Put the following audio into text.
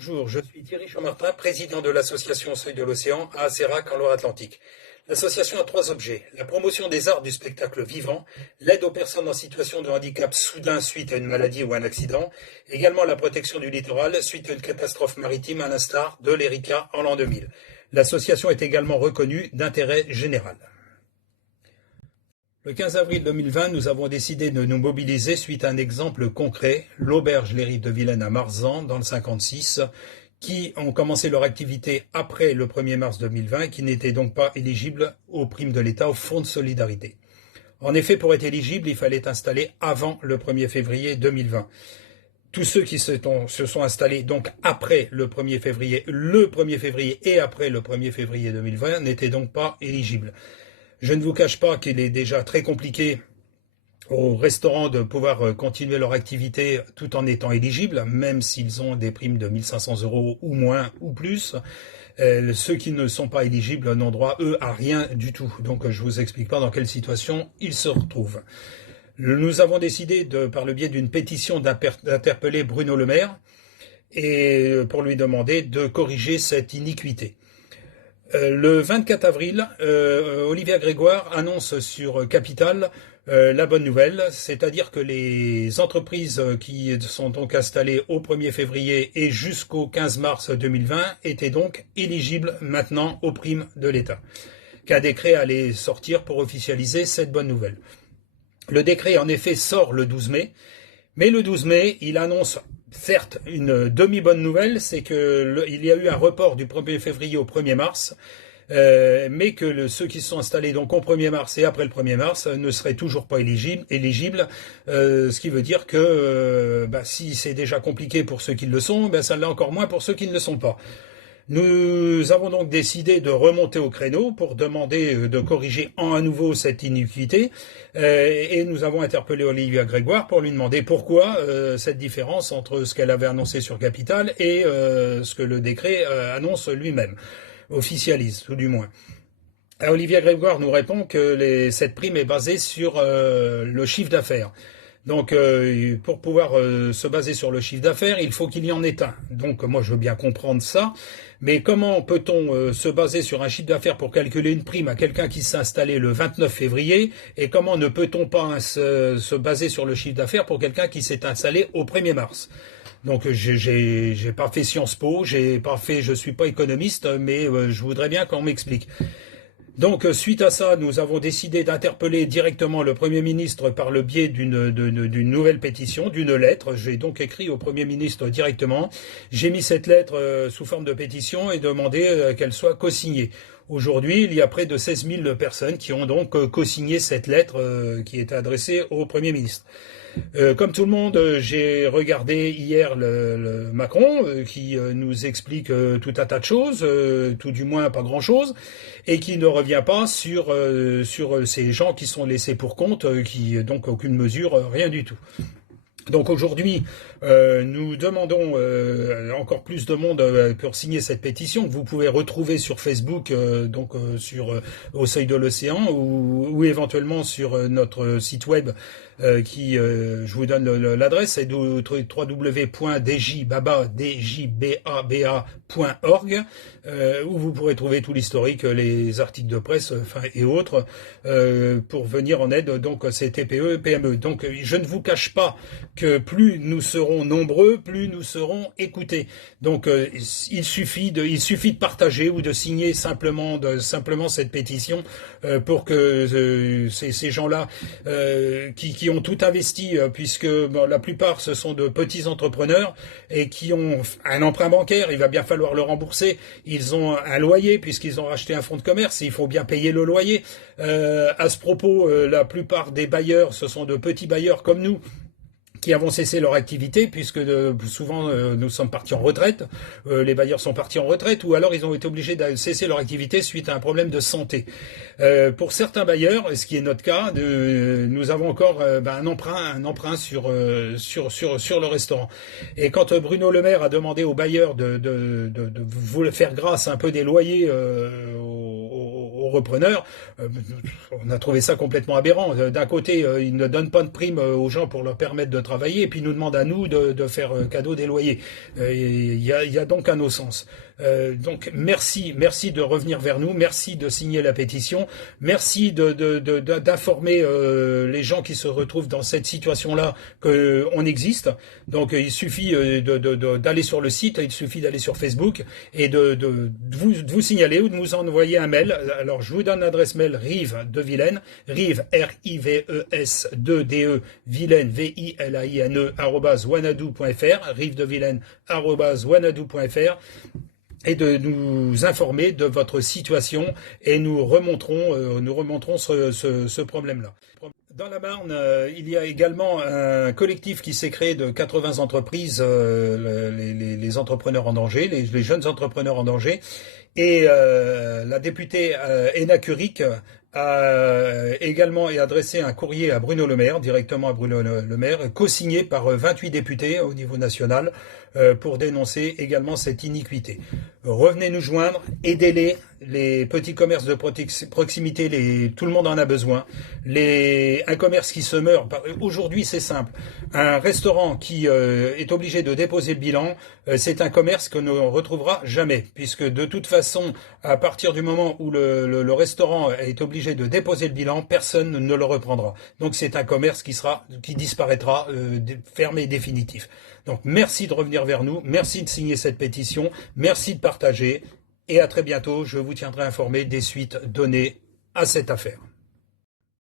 Bonjour, je suis Thierry Chammartin, président de l'association Seuil de l'Océan à Asserac en Loire-Atlantique. L'association a trois objets: la promotion des arts du spectacle vivant, l'aide aux personnes en situation de handicap soudain suite à une maladie ou un accident, également la protection du littoral suite à une catastrophe maritime à l'instar de l'Erika en l'an 2000. L'association est également reconnue d'intérêt général. Le 15 avril 2020, nous avons décidé de nous mobiliser suite à un exemple concret, l'auberge Les Rives de Vilaine à Marsan, dans le 56, qui ont commencé leur activité après le 1er mars 2020 et qui n'étaient donc pas éligibles aux primes de l'État, au fonds de solidarité. En effet, pour être éligible, il fallait être installé avant le 1er février 2020. Tous ceux qui se sont installés donc après le 1er février et après le 1er février 2020 n'étaient donc pas éligibles. Je ne vous cache pas qu'il est déjà très compliqué aux restaurants de pouvoir continuer leur activité tout en étant éligibles, même s'ils ont des primes de 1 500 € ou moins ou plus. Ceux qui ne sont pas éligibles n'ont droit, eux, à rien du tout. Donc je ne vous explique pas dans quelle situation ils se retrouvent. Nous avons décidé, par le biais d'une pétition, d'interpeller Bruno Le Maire et pour lui demander de corriger cette iniquité. Le 24 avril, Olivia Grégoire annonce sur Capital la bonne nouvelle, c'est-à-dire que les entreprises qui sont donc installées au 1er février et jusqu'au 15 mars 2020 étaient donc éligibles maintenant aux primes de l'État. Qu'un décret allait sortir pour officialiser cette bonne nouvelle. Le décret en effet sort le 12 mai, mais le 12 mai, il annonce certes une demi-bonne nouvelle, c'est qu'il y a eu un report du 1er février au 1er mars, mais que ceux qui se sont installés donc au 1er mars et après le 1er mars ne seraient toujours pas éligibles, ce qui veut dire que si c'est déjà compliqué pour ceux qui le sont, ça l'est encore moins pour ceux qui ne le sont pas. Nous avons donc décidé de remonter au créneau pour demander de corriger à nouveau cette iniquité et nous avons interpellé Olivia Grégoire pour lui demander pourquoi cette différence entre ce qu'elle avait annoncé sur Capital et ce que le décret annonce lui-même, officialise tout du moins. Olivia Grégoire nous répond que cette prime est basée sur le chiffre d'affaires. Donc, pour pouvoir se baser sur le chiffre d'affaires, il faut qu'il y en ait un. Donc, moi, je veux bien comprendre ça, mais comment peut-on se baser sur un chiffre d'affaires pour calculer une prime à quelqu'un qui s'est installé le 29 février, et comment ne peut-on pas se baser sur le chiffre d'affaires pour quelqu'un qui s'est installé au 1er mars? Donc, j'ai pas fait Sciences Po, je suis pas économiste, mais je voudrais bien qu'on m'explique. Donc, suite à ça, nous avons décidé d'interpeller directement le Premier ministre par le biais d'une nouvelle pétition, d'une lettre. J'ai donc écrit au Premier ministre directement. J'ai mis cette lettre sous forme de pétition et demandé qu'elle soit co-signée. Aujourd'hui, il y a près de 16 000 personnes qui ont donc co-signé cette lettre qui est adressée au Premier ministre. Comme tout le monde, j'ai regardé hier le Macron qui nous explique tout un tas de choses, tout du moins pas grand-chose, et qui ne revient pas sur ces gens qui sont laissés pour compte, qui donc aucune mesure, rien du tout. Donc aujourd'hui, nous demandons encore plus de monde pour signer cette pétition que vous pouvez retrouver sur Facebook, au Seuil de l'Océan ou éventuellement sur notre site web je vous donne l'adresse, c'est www.djbaba.org où vous pourrez trouver tout l'historique, les articles de presse et autres pour venir en aide donc à ces TPE et PME. Donc je ne vous cache pas que plus nous serons nombreux, plus nous serons écoutés. Donc il suffit de partager ou de signer simplement cette pétition pour que ces gens-là qui ont tout investi, puisque la plupart ce sont de petits entrepreneurs et qui ont un emprunt bancaire, il va bien falloir le rembourser. Ils ont un loyer puisqu'ils ont racheté un fonds de commerce, il faut bien payer le loyer. À ce propos, la plupart des bailleurs, ce sont de petits bailleurs comme nous, qui avons cessé leur activité puisque souvent nous sommes partis en retraite, les bailleurs sont partis en retraite ou alors ils ont été obligés de cesser leur activité suite à un problème de santé. Pour certains bailleurs, ce qui est notre cas, nous avons encore un emprunt sur le restaurant. Et quand Bruno Le Maire a demandé aux bailleurs de faire grâce un peu des loyers aux repreneurs. On a trouvé ça complètement aberrant. D'un côté, ils ne donnent pas de prime aux gens pour leur permettre de travailler, et puis ils nous demandent à nous de faire cadeau des loyers. Il y a donc un non-sens. Donc merci de revenir vers nous, merci de signer la pétition, merci d'informer les gens qui se retrouvent dans cette situation-là qu'on existe. Donc il suffit d'aller sur le site, il suffit d'aller sur Facebook et de vous signaler ou de nous envoyer un mail. Alors je vous donne l'adresse mail Rives de Vilaine, Rives RIVES 2DE Vilaine VILAINE @wanadoo.fr, Rives de Vilaine @wanadoo.fr, et de nous informer de votre situation, et nous remonterons ce problème-là. Dans la Marne, il y a également un collectif qui s'est créé de 80 entreprises, les entrepreneurs en danger, les jeunes entrepreneurs en danger, et la députée Ena Curic a également adressé un courrier à Bruno Le Maire, directement à Bruno Le Maire, co-signé par 28 députés au niveau national, pour dénoncer également cette iniquité. Revenez nous joindre, aidez-les, les petits commerces de proximité, tout le monde en a besoin. Un commerce qui se meurt, aujourd'hui c'est simple, un restaurant qui est obligé de déposer le bilan, c'est un commerce que l'on ne retrouvera jamais, puisque de toute façon, à partir du moment où le restaurant est obligé de déposer le bilan, personne ne le reprendra. Donc c'est un commerce qui disparaîtra, fermé définitif. Donc merci de revenir vers nous, merci de signer cette pétition, merci de partager, et à très bientôt, je vous tiendrai informé des suites données à cette affaire.